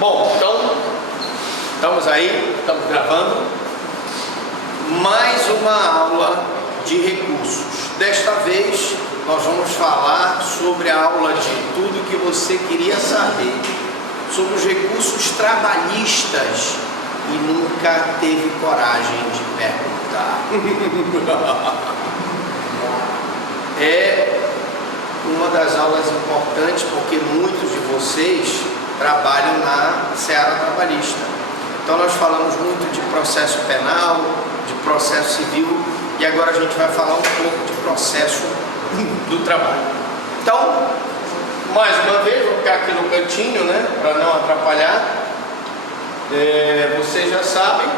Bom, então, estamos aí, estamos gravando mais uma aula de recursos. Desta vez, nós vamos falar sobre a aula de tudo que você queria saber, sobre os recursos trabalhistas e nunca teve coragem de perguntar. É uma das aulas importantes porque muitos de vocês trabalham na seara trabalhista. Então nós falamos muito de processo penal, de processo civil e agora a gente vai falar um pouco de processo do trabalho. Então, mais uma vez, vou ficar aqui no cantinho, né, para não atrapalhar. Vocês já sabem,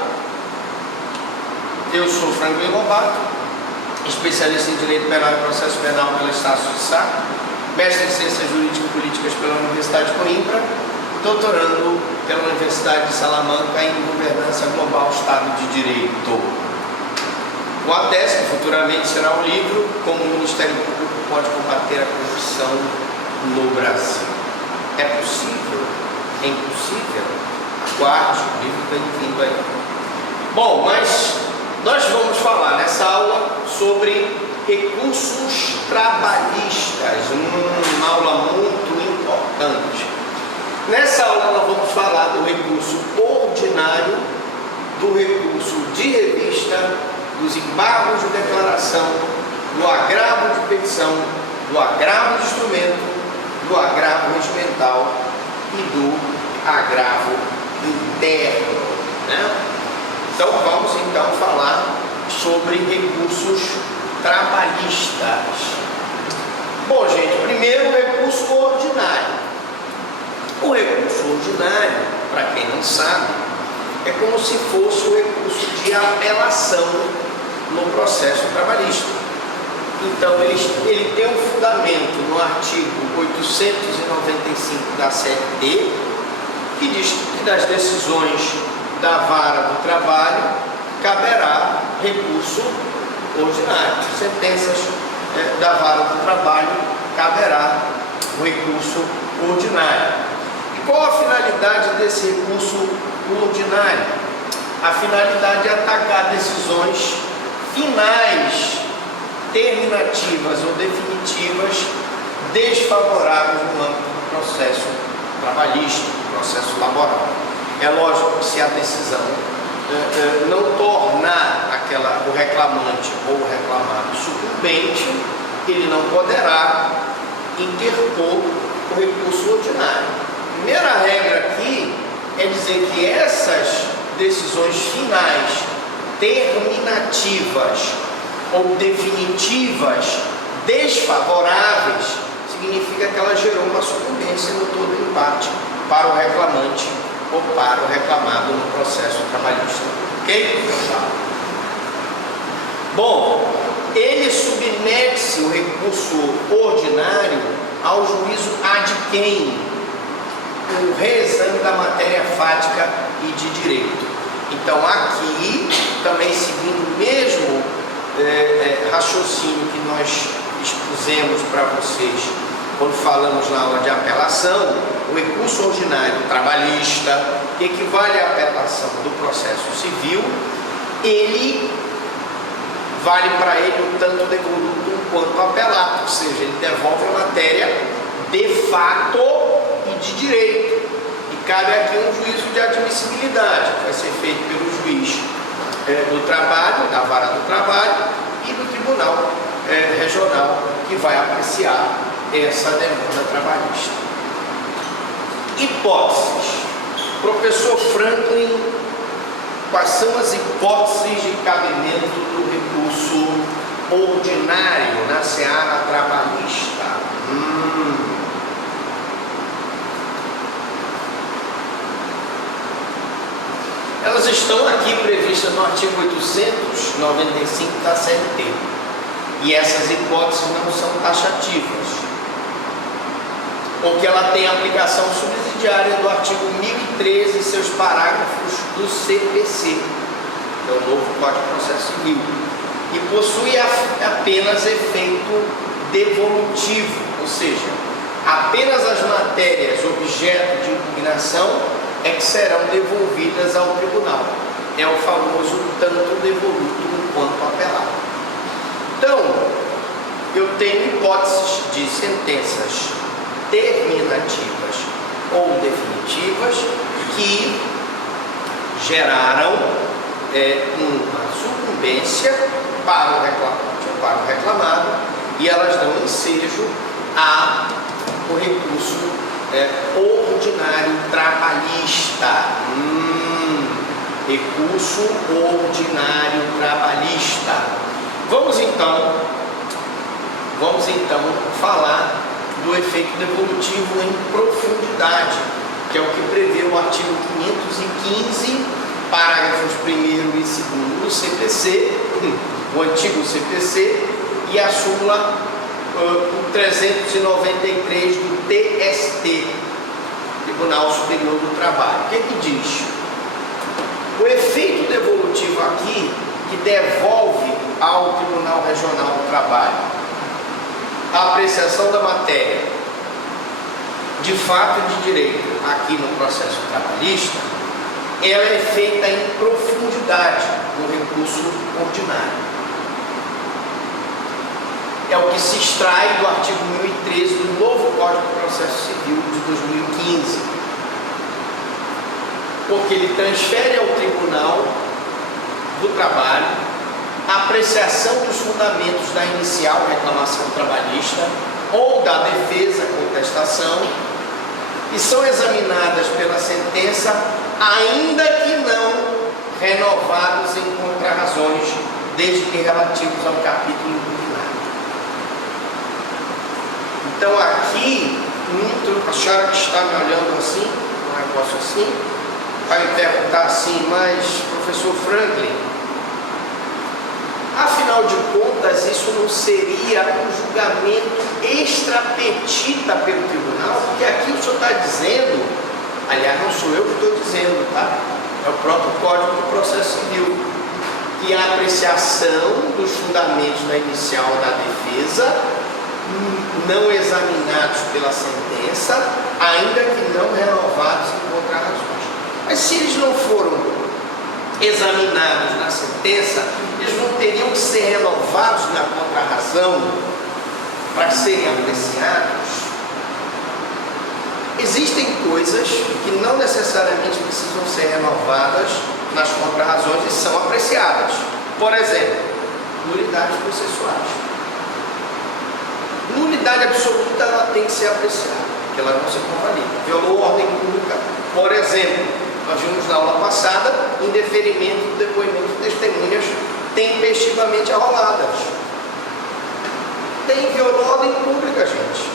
eu sou Franklin Lobato, especialista em Direito Penal e Processo Penal pela Estácio de Sá, mestre em Ciências Jurídicas e Políticas pela Universidade de Coimbra, doutorando pela Universidade de Salamanca em Governança Global Estado de Direito. Com a tese, que futuramente será um livro, Como o Ministério Público pode combater a corrupção no Brasil. É possível? É impossível? Aguarde, o livro está vindo aí. Bom, mas nós vamos falar nessa aula sobre recursos trabalhistas, uma aula muito importante. Nessa aula nós vamos falar do recurso ordinário, do recurso de revista, dos embargos de declaração, do agravo de petição, do agravo de instrumento, do agravo regimental e do agravo interno, né? Então vamos então falar sobre recursos trabalhistas. Bom, gente, primeiro o recurso ordinário. O recurso ordinário, para quem não sabe, é como se fosse o recurso de apelação no processo trabalhista. Então, ele tem um fundamento no artigo 895 da CLT, que diz que das decisões da vara do trabalho caberá recurso ordinário. Sentenças da vara do trabalho caberá o recurso ordinário. Qual a finalidade desse recurso ordinário? A finalidade é atacar decisões finais, terminativas ou definitivas desfavoráveis no âmbito do processo trabalhista, do processo laboral. É lógico que se a decisão não tornar o reclamante ou o reclamado sucumbente, ele não poderá interpor o recurso ordinário. A primeira regra aqui é dizer que essas decisões finais, terminativas ou definitivas, desfavoráveis, significa que ela gerou uma sucumbência no todo o empate para o reclamante ou para o reclamado no processo trabalhista. Ok? Bom, ele submete-se o recurso ordinário ao juízo ad quem? O reexame da matéria fática e de direito. Então aqui, também seguindo o mesmo raciocínio que nós expusemos para vocês quando falamos na aula de apelação, o recurso ordinário trabalhista, que equivale à apelação do processo civil, ele vale para ele o tanto devoluto quanto apelado, ou seja, ele devolve a matéria de fato e de direito. E cabe aqui um juízo de admissibilidade, que vai ser feito pelo juiz do trabalho, da vara do trabalho, e do tribunal regional, que vai apreciar essa demanda trabalhista. Hipóteses. Professor Franklin, quais são as hipóteses de cabimento do recurso ordinário na seara trabalhista? Elas estão aqui previstas no artigo 895 da CLT. E essas hipóteses não são taxativas, porque ela tem aplicação subsidiária do artigo 1013 e seus parágrafos do CPC, que é o novo Código de Processo Civil, e possui apenas efeito devolutivo, ou seja, apenas as matérias objeto de impugnação é que serão devolvidas ao tribunal. É o famoso tanto devoluto quanto apelado. Então, eu tenho hipóteses de sentenças terminativas ou definitivas que geraram uma sucumbência para o reclamado e elas dão ensejo ao recurso ordinário trabalhista. Recurso ordinário trabalhista. Vamos então falar do efeito devolutivo em profundidade, que é o que prevê o artigo 515, parágrafos 1º e 2º do CPC, o antigo CPC, e a súmula 393 do TST, Tribunal Superior do Trabalho. O que diz? O efeito devolutivo aqui, que devolve ao Tribunal Regional do Trabalho a apreciação da matéria de fato e de direito aqui no processo trabalhista, ela é feita em profundidade no recurso ordinário. É o que se extrai do artigo 1013 do novo Código de Processo Civil de 2015, porque ele transfere ao Tribunal do Trabalho a apreciação dos fundamentos da inicial reclamação trabalhista ou da defesa, contestação, e são examinadas pela sentença, ainda que não renovados em contrarrazões, desde que relativos ao capítulo impugnado. Então aqui, a senhora que está me olhando assim, um negócio assim, vai me perguntar assim, mas professor Franklin, afinal de contas, isso não seria um julgamento extra-petita pelo tribunal? Porque aqui o senhor está dizendo, aliás, não sou eu que estou dizendo, tá? É o próprio Código do Processo Civil, que a apreciação dos fundamentos da inicial da defesa, não examinados pela sentença, ainda que não renovados em contrarrazões. Mas se eles não foram examinados na sentença, eles não teriam que ser renovados na contrarrazão para serem apreciados? Existem coisas que não necessariamente precisam ser renovadas nas contrarrazões e são apreciadas. Por exemplo, nulidades processuais. Nulidade absoluta, ela tem que ser apreciada, porque ela não se convalida. Violou a ordem pública, por exemplo, nós vimos na aula passada, indeferimento do depoimento de testemunhas tempestivamente arroladas. Violou a ordem pública, gente.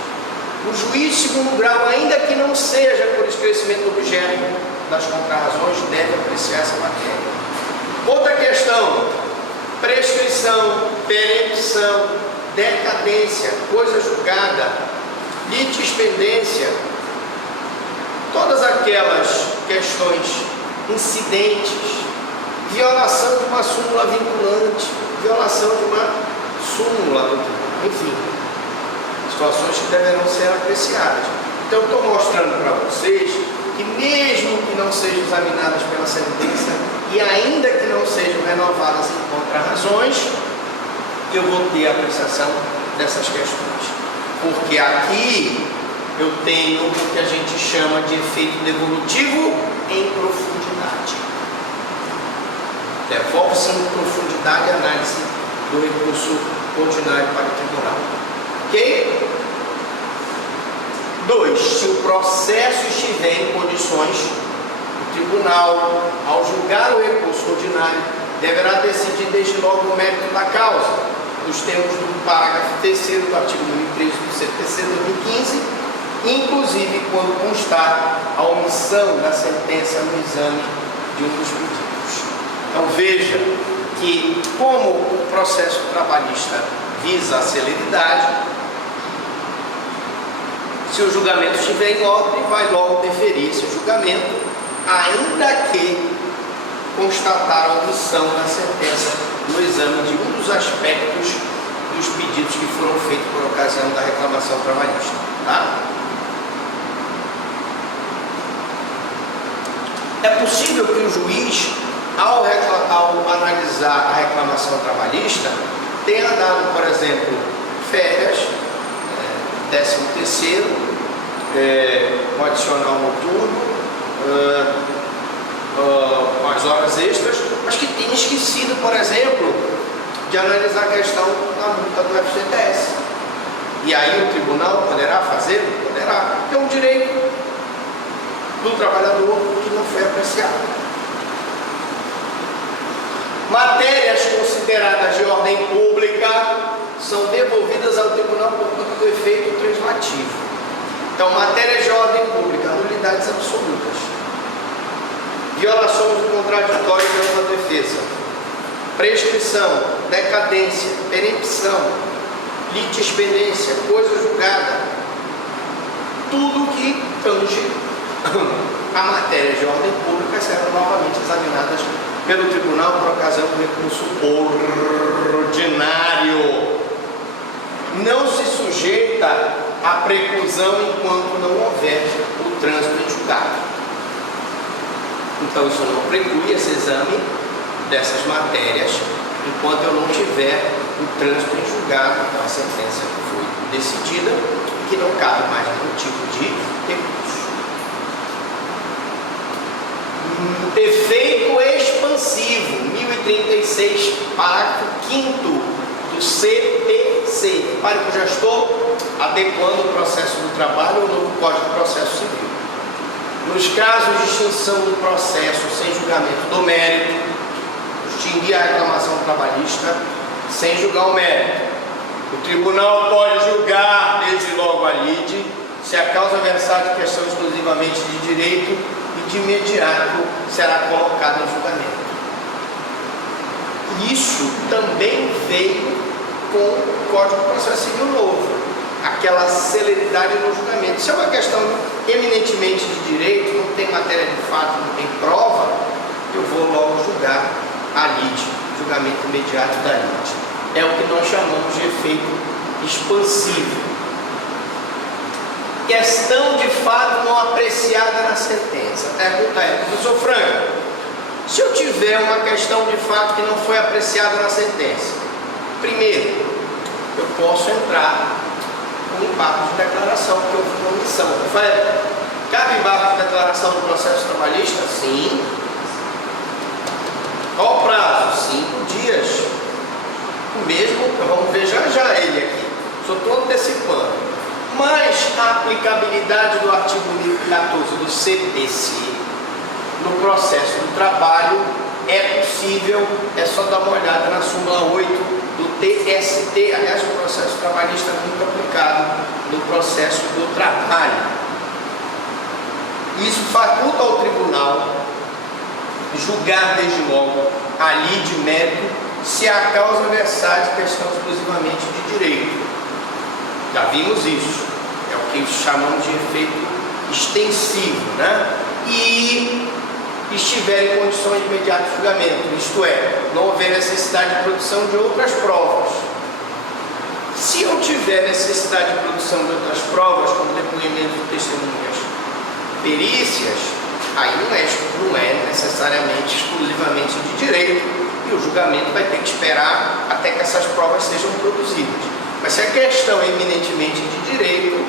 O juiz de segundo grau, ainda que não seja por esclarecimento do objeto das contrarrazões, deve apreciar essa matéria. Outra questão: prescrição, perempção, decadência, coisa julgada, litispendência, todas aquelas questões incidentes, violação de uma súmula vinculante, violação de uma súmula, enfim, situações que deverão ser apreciadas. Então, estou mostrando para vocês que mesmo que não sejam examinadas pela sentença e ainda que não sejam renovadas em contrarrazões, eu vou ter a apreciação dessas questões. Porque aqui eu tenho o que a gente chama de efeito devolutivo em profundidade. Devolve-se em profundidade a análise do recurso ordinário para o tribunal. Ok? 2. Se o processo estiver em condições, o tribunal, ao julgar o recurso ordinário, deverá decidir desde logo o mérito da causa, nos termos do parágrafo 3º do artigo 1013 do CPC 2015, inclusive quando constar a omissão da sentença no exame de um dos pedidos. Então veja que, como o processo trabalhista visa a celeridade, se o julgamento estiver em ordem, vai logo deferir esse julgamento, ainda que constatar a omissão da sentença no exame de um dos aspectos dos pedidos que foram feitos por ocasião da reclamação trabalhista. Tá? É possível que o juiz, ao analisar a reclamação trabalhista, tenha dado, por exemplo, férias, 13º, um adicional noturno, as horas extras, mas que tenha esquecido, por exemplo, de analisar a questão da multa do FGTS. E aí o tribunal poderá fazer? Poderá. É um direito do trabalhador que não foi apreciado. Matérias consideradas de ordem pública são devolvidas ao tribunal por conta do efeito translativo. Então, matérias de ordem pública, nulidades absolutas. Violações do contraditório pela defesa. Prescrição, decadência, perempção, litispendência, coisa julgada. Tudo que tange a matéria de ordem pública serão novamente examinadas pelo tribunal por ocasião do recurso ordinário. Não se sujeita à preclusão enquanto não houver o trânsito em julgado. Então isso não preclui esse exame dessas matérias enquanto eu não tiver o trânsito em julgado, então a sentença que foi decidida, que não cabe mais nenhum tipo de recurso. Efeito expansivo, 1036, parágrafo 5º do CPC. Repare que eu já estou adequando o processo do trabalho ao novo Código de Processo Civil. Nos casos de extinção do processo sem julgamento do mérito, extinguir a reclamação trabalhista sem julgar o mérito. O tribunal pode julgar desde logo a lide se a causa versar de questão exclusivamente de direito e de imediato será colocada em julgamento. Isso também veio com o Código de Processo Civil novo, aquela celeridade no julgamento. Se é uma questão eminentemente de direito, não tem matéria de fato, não tem prova, eu vou logo julgar a lide, julgamento imediato da lide. É o que nós chamamos de efeito expansivo. Questão de fato não apreciada na sentença. A pergunta é, professor Franco, se eu tiver uma questão de fato que não foi apreciada na sentença, primeiro, eu posso entrar com embargo de declaração, porque houve uma omissão. Cabe embargo de declaração no processo trabalhista? Sim. Qual o prazo? 5 dias. O mesmo, vamos ver já ele aqui. Só estou antecipando. Mas a aplicabilidade do artigo 14 do CPC no processo do trabalho é possível, é só dar uma olhada na súmula 8 do TST, aliás, o processo trabalhista é muito aplicado no processo do trabalho. Isso faculta ao tribunal julgar desde logo a lide mérito se a causa versar de questão exclusivamente de direito. Já vimos isso, é o que chamamos de efeito extensivo, né? E estiver em condições de imediato julgamento, isto é, não houver necessidade de produção de outras provas. Se eu tiver necessidade de produção de outras provas, como depoimento de testemunhas, perícias, aí não é necessariamente exclusivamente de direito, e o julgamento vai ter que esperar até que essas provas sejam produzidas. Mas se a questão é eminentemente de direito,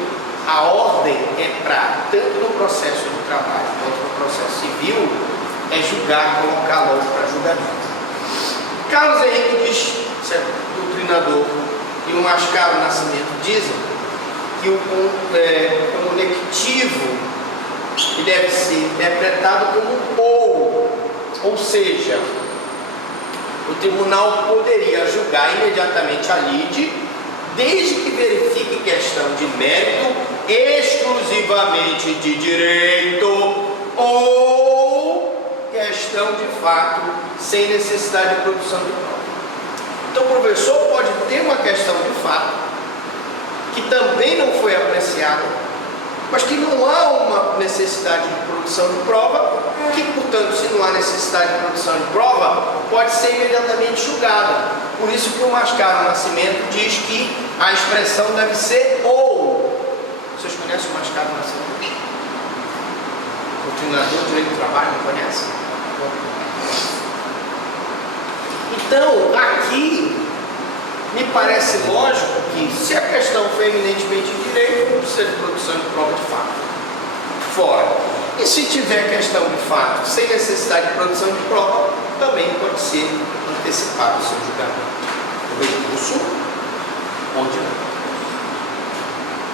a ordem é para, tanto no processo do trabalho quanto no processo civil, é julgar, colocar logo para julgamento. Carlos Henrique diz, doutrinador, e o Mascaro Nascimento dizem que o conectivo deve ser interpretado como ou seja, o tribunal poderia julgar imediatamente a lide, desde que verifique questão de mérito exclusivamente de direito ou questão de fato sem necessidade de produção de prova. Então o professor pode ter uma questão de fato que também não foi apreciada, mas que não há uma necessidade de produção de prova, que portanto, se não há necessidade de produção de prova, pode ser imediatamente julgada. Por isso que o Mascaro Nascimento diz que a expressão deve ser ou. Vocês conhecem o Mascaro Nascimento? Doutrinador de Direito do Trabalho, não conhece? Então, aqui, me parece lógico que, se a questão for eminentemente de direito, não precisa de produção de prova de fato. Fora. E se tiver questão de fato, sem necessidade de produção de prova, também pode ser antecipado o seu julgamento. O recurso ordinário.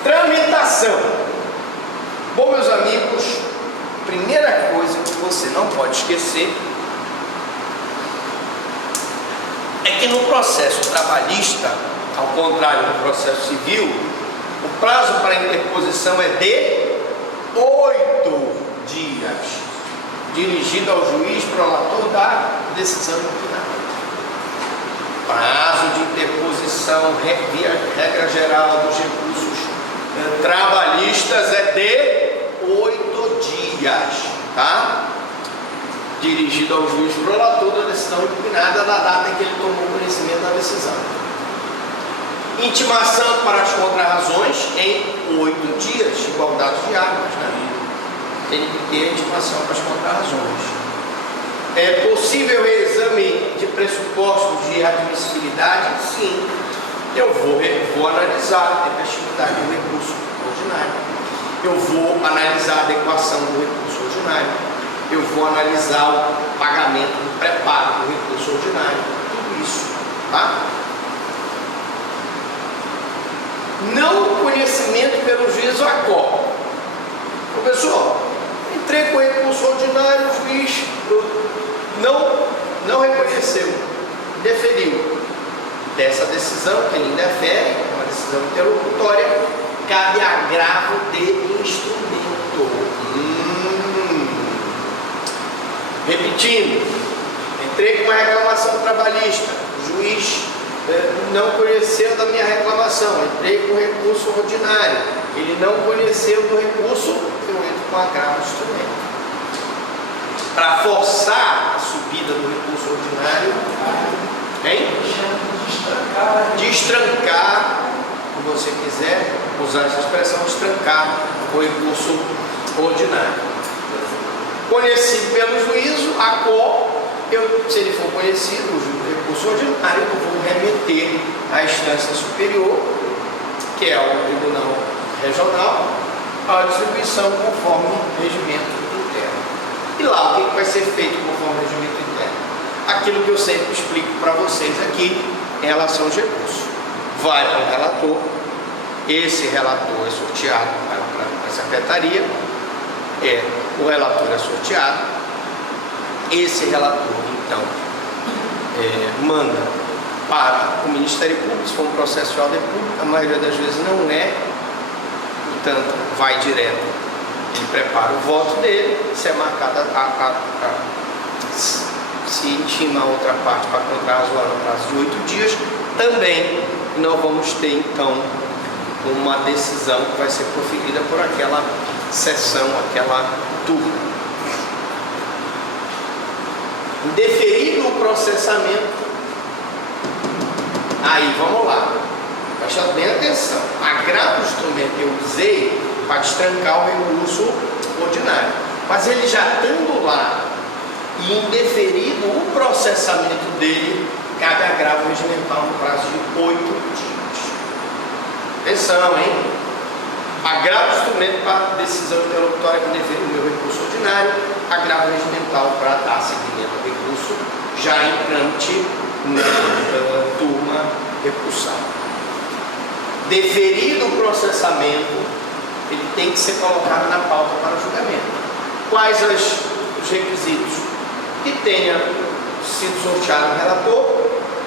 Tramitação. Bom, meus amigos, primeira coisa que você não pode esquecer é que no processo trabalhista, ao contrário do processo civil, o prazo para interposição é de 8 dias, dirigido ao juiz prolator da decisão impugnada. Prazo de interposição, regra geral dos recursos trabalhistas é de 8 dias, tá? Dirigido ao juiz prolator da decisão impugnada da data em que ele tomou conhecimento da decisão. Intimação para as contrarrazões em 8 dias, igualdade de armas, né? Tem que ter intimação para as contrarrazões. É possível reexame de pressupostos de admissibilidade? Sim. Eu vou analisar a tempestividade do recurso ordinário. Eu vou analisar a adequação do recurso ordinário. Eu vou analisar o pagamento do preparo do recurso ordinário. Tudo isso, tá? Não conhecimento pelo juízo ACO. Professor, entrei com o recurso ordinário, o juiz não reconheceu, deferiu. Dessa decisão, que ele indefere, uma decisão interlocutória, cabe agravo de instrumento. Repetindo, entrei com uma reclamação trabalhista, o juiz não conheceu da minha reclamação, entrei com recurso ordinário, ele não conheceu do recurso, eu entro com agravo de instrumento. Para forçar a subida do recurso ordinário, destrancar, se você quiser usar essa expressão, destrancar o recurso ordinário. Conhecido pelo juízo, se ele for conhecido, o recurso ordinário, eu vou remeter à instância superior, que é o Tribunal Regional, a distribuição conforme regimento interno. E lá, o que vai ser feito conforme regimento interno? Aquilo que eu sempre explico para vocês aqui em relação aos recursos. Vai para o relator, esse relator é sorteado para a secretaria, o relator é sorteado, esse relator, então, manda para o Ministério Público, se for um processo de ordem pública, a maioria das vezes não é, portanto, vai direto. Ele prepara o voto dele, se é marcada se intima a outra parte para contrarrazoar no prazo de 8 dias, também não vamos ter, então, uma decisão que vai ser proferida por aquela sessão, aquela turma. Indeferido o processamento, aí vamos lá, presta bem atenção, agravo o instrumento que eu usei para destrancar o recurso ordinário, mas ele já estando lá e indeferido o processamento dele, cabe agravo regimental no prazo de 8 dias. Atenção, hein? Agravo o instrumento para decisão interlocutória que deferiu o meu recurso ordinário, agravo regimental para dar seguimento ao recurso já em trâmite na turma recursal. Deferido o processamento, ele tem que ser colocado na pauta para o julgamento. Quais os requisitos? Que tenha sido sorteado o relator,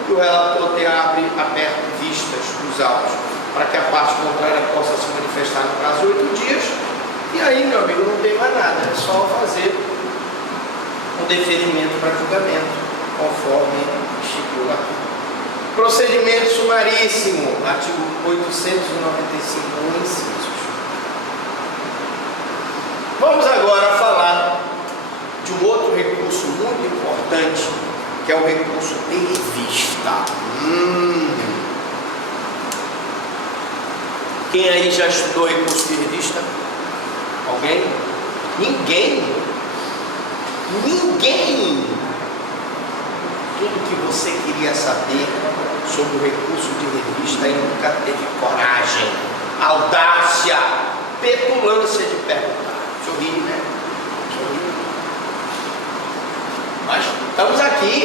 que o relator tenha aberto vistas dos autos para que a parte contrária possa se manifestar no prazo de 8 dias, e aí, meu amigo, não tem mais nada, é só fazer um deferimento para julgamento, conforme estipula. Procedimento sumaríssimo, artigo 895, incisos. Vamos agora falar de um outro recurso muito importante, que é o recurso de revista. Quem aí já estudou recurso de revista? Alguém? Ninguém? Ninguém, tudo que você queria saber sobre o recurso de revista e nunca teve coragem, audácia, petulância de perguntar. Sorri, né? Sorri. Mas estamos aqui.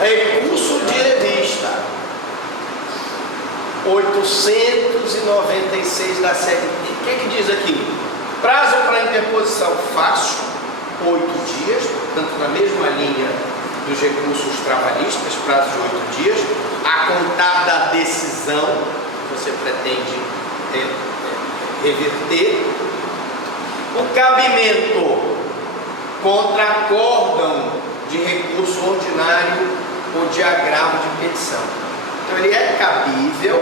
Recurso de revista 896 da série D. O que diz aqui? Prazo para interposição fácil, 8 dias, portanto na mesma linha dos recursos trabalhistas, prazo de 8 dias, a contar da decisão que você pretende reverter. O cabimento contra acórdão de recurso ordinário ou de agravo de petição. Então ele é cabível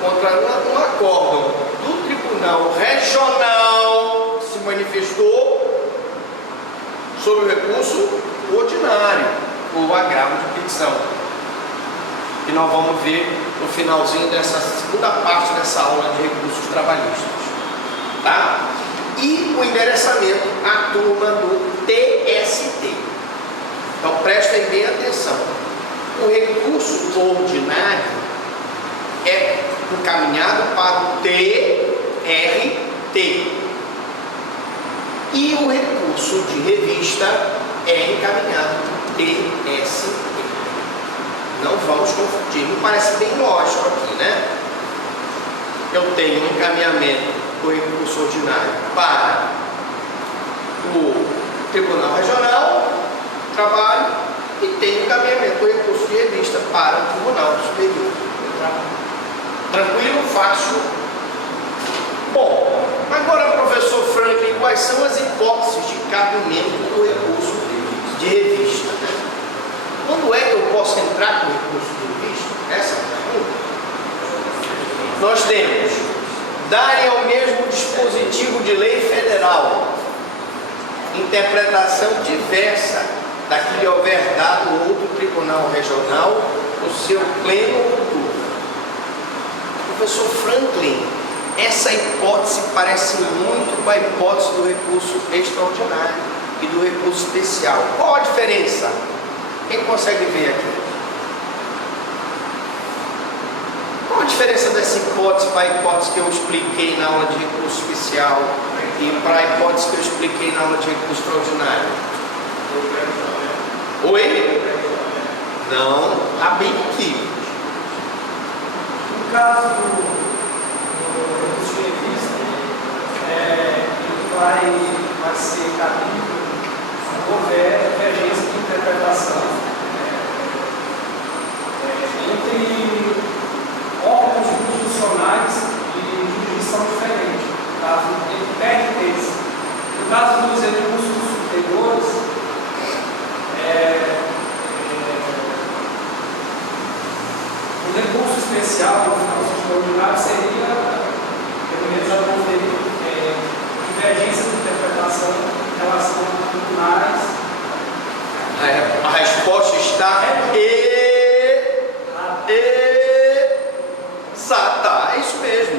contra um acórdão do Tribunal Regional que se manifestou sobre o recurso ordinário ou agravo de petição. E nós vamos ver no finalzinho dessa segunda parte dessa aula de recursos trabalhistas. Tá? E o endereçamento à turma do TST. Então prestem bem atenção. O recurso ordinário é encaminhado para o TRT. E o recurso de revista é encaminhado para o TST. Não vamos confundir. Me parece bem lógico aqui, né? Eu tenho um encaminhamento do recurso ordinário para o Tribunal Regional do Trabalho e tenho encaminhamento do recurso de revista para o Tribunal Superior do Trabalho. Tranquilo? Fácil? Bom, agora, professor Franklin, quais são as hipóteses de cabimento do recurso de revista? Quando é que eu posso entrar com o recurso de revista? Essa é a pergunta. Nós temos darem ao mesmo dispositivo de lei federal interpretação diversa da que lhe houver dado outro tribunal regional no seu pleno turno. Professor Franklin, essa hipótese parece muito com a hipótese do recurso extraordinário e do recurso especial. Qual a diferença? Quem consegue ver aqui? Qual a diferença dessa hipótese para a hipótese que eu expliquei na aula de recurso especial e para a hipótese que eu expliquei na aula de recurso extraordinário? Oi? Não, está bem aqui. No caso do recurso de revista, ele vai ser cabível se houver divergência de interpretação entre órgãos jurisdicionais de jurisdição diferente, no caso entre PRTs. No caso dos recursos superiores, o recurso especial do recurso extraordinário seria, pelo menos, a conferir divergência de interpretação em relação aos tribunais. A resposta está exata, é isso mesmo.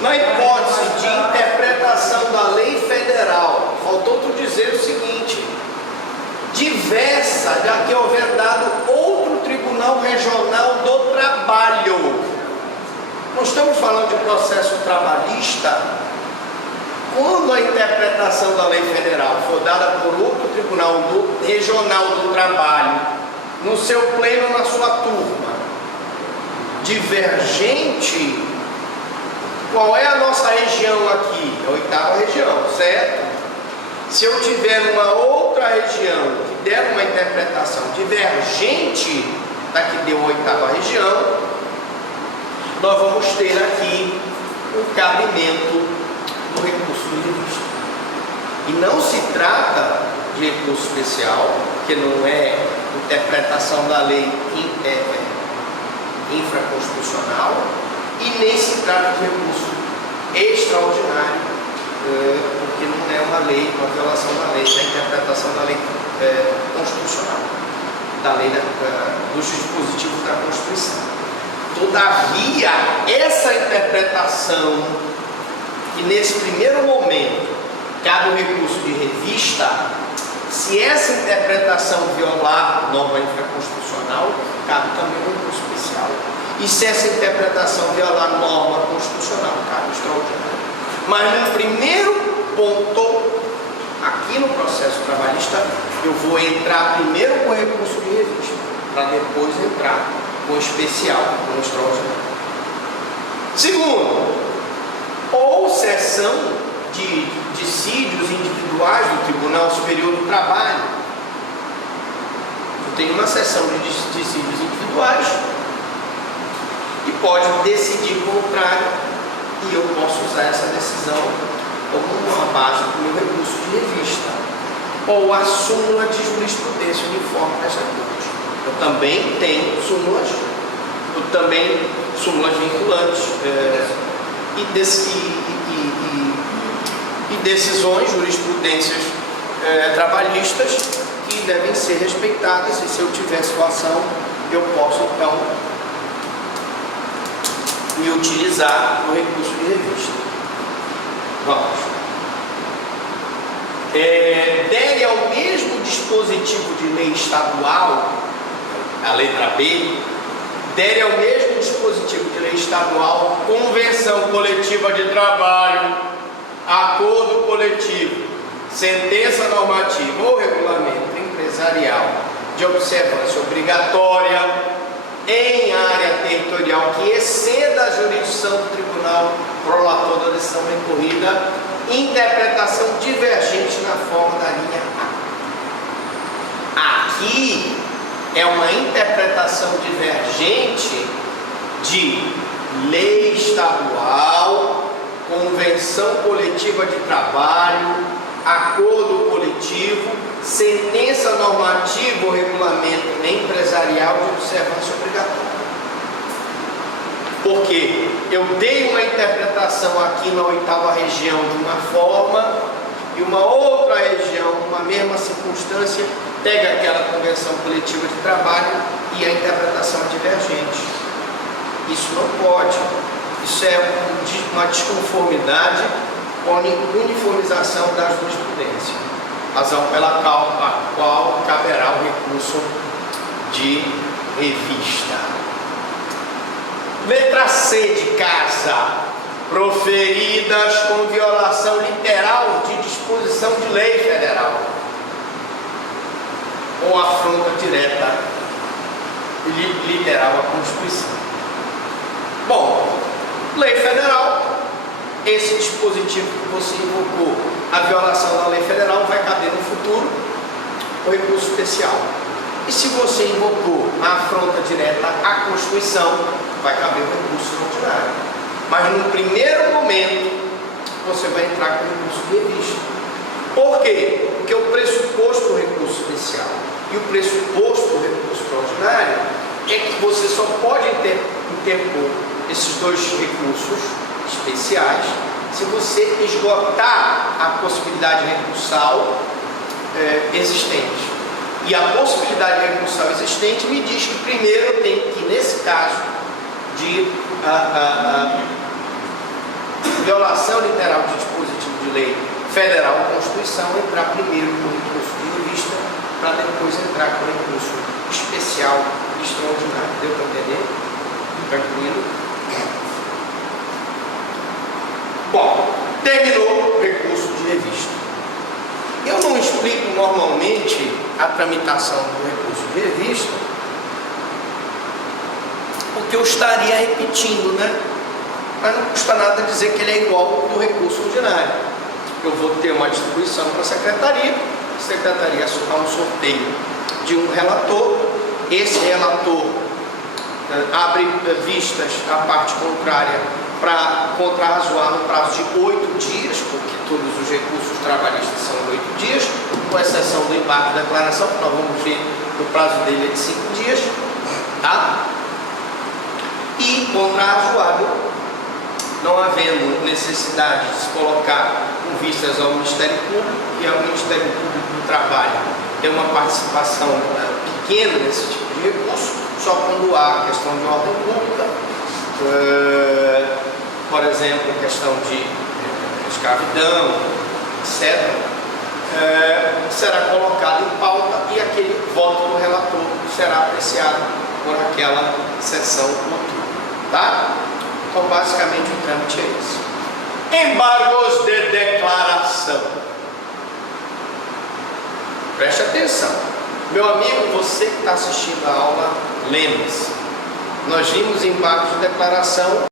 Na hipótese de interpretação da lei federal, faltou tu dizer o seguinte: diversa da que houver dado outro tribunal regional do trabalho. Não estamos falando de processo trabalhista. Quando a interpretação da lei federal for dada por outro tribunal regional do trabalho, no seu pleno, na sua turma, divergente, qual é a nossa região aqui? É a 8ª região, certo? Se eu tiver uma outra região que der uma interpretação divergente da que deu a 8ª região, nós vamos ter aqui o cabimento do recurso de revista. E não se trata de recurso especial, que não é interpretação da lei infraconstitucional, e nem se trata de recurso extraordinário, porque não é uma lei, uma violação da lei, da interpretação da lei constitucional, da lei dos dispositivos da Constituição. Todavia, essa interpretação, que nesse primeiro momento cabe o recurso de revista. Se essa interpretação violar norma infraconstitucional, cabe também o recurso especial. E se essa interpretação violar norma constitucional, cabe o extraordinário. Mas no primeiro ponto, aqui no processo trabalhista, eu vou entrar primeiro com o recurso de revista, para depois entrar com o especial, com o extraordinário. Segundo, ou sessão de dissídios individuais do Tribunal Superior do Trabalho. Eu tenho uma sessão de dissídios individuais e pode decidir contrário, e eu posso usar essa decisão como uma base do meu recurso de revista, ou a súmula de jurisprudência uniforme desta Corte. Eu também tenho súmulas, súmulas vinculantes e decisões, jurisprudências trabalhistas que devem ser respeitadas, e se eu tiver situação, eu posso então me utilizar do recurso de revista. Vamos. Dere ao mesmo dispositivo de lei estadual, a letra B, dere ao mesmo dispositivo de lei estadual, convenção coletiva de trabalho, acordo coletivo, sentença normativa ou regulamento empresarial de observância obrigatória em área territorial que exceda a jurisdição do tribunal prolator da decisão recorrida, interpretação divergente na forma da linha A. Aqui é uma interpretação divergente de lei estadual, convenção coletiva de trabalho, acordo coletivo, sentença normativa ou regulamento empresarial de observância obrigatória. Porque eu dei uma interpretação aqui na 8ª região de uma forma, e uma outra região, uma mesma circunstância, pega aquela convenção coletiva de trabalho e a interpretação é divergente. Isso não pode. Isso é uma desconformidade com a uniformização da jurisprudência, razão pela qual caberá o recurso de revista. Letra C de casa, proferidas com violação literal de disposição de lei federal, ou afronta direta e literal à Constituição. Bom, lei federal, esse dispositivo que você invocou, a violação da lei federal, vai caber no futuro o recurso especial. E se você invocou a afronta direta à Constituição, vai caber o recurso ordinário. Mas no primeiro momento, você vai entrar com o recurso de revista. Por quê? Porque o pressuposto do recurso especial e o pressuposto do recurso extraordinário é que você só pode interpor esses dois recursos especiais se você esgotar a possibilidade recursal existente. E a possibilidade recursal existente me diz que primeiro eu tenho que, nesse caso de violação literal de dispositivo de lei federal ou Constituição, entrar primeiro com o recurso de revista, para depois entrar com o recurso especial e extraordinário. Deu para entender? Tranquilo? Bom, terminou o recurso de revista. Eu não explico normalmente a tramitação do recurso de revista, porque eu estaria repetindo, né? Mas não custa nada dizer que ele é igual ao do recurso ordinário. Eu vou ter uma distribuição para a secretaria soltar um sorteio de um relator, esse relator abre vistas à parte contrária para contrarrazoar no prazo de 8 dias, porque todos os recursos trabalhistas são 8 dias, com exceção do embargo da declaração, que nós vamos ver que o prazo dele é de 5 dias, tá? E contrarrazoado, não havendo necessidade de se colocar com vistas ao Ministério Público, e ao Ministério Público do Trabalho tem uma participação pequena nesse tipo de recurso, só quando há questão de ordem pública, por exemplo, a questão de escravidão, etc., será colocado em pauta e aquele voto do relator será apreciado por aquela sessão noturna. Tá? Então, basicamente, o trâmite é esse. Embargos de declaração. Preste atenção. Meu amigo, você que está assistindo a aula, lembre-se, nós vimos embargos de declaração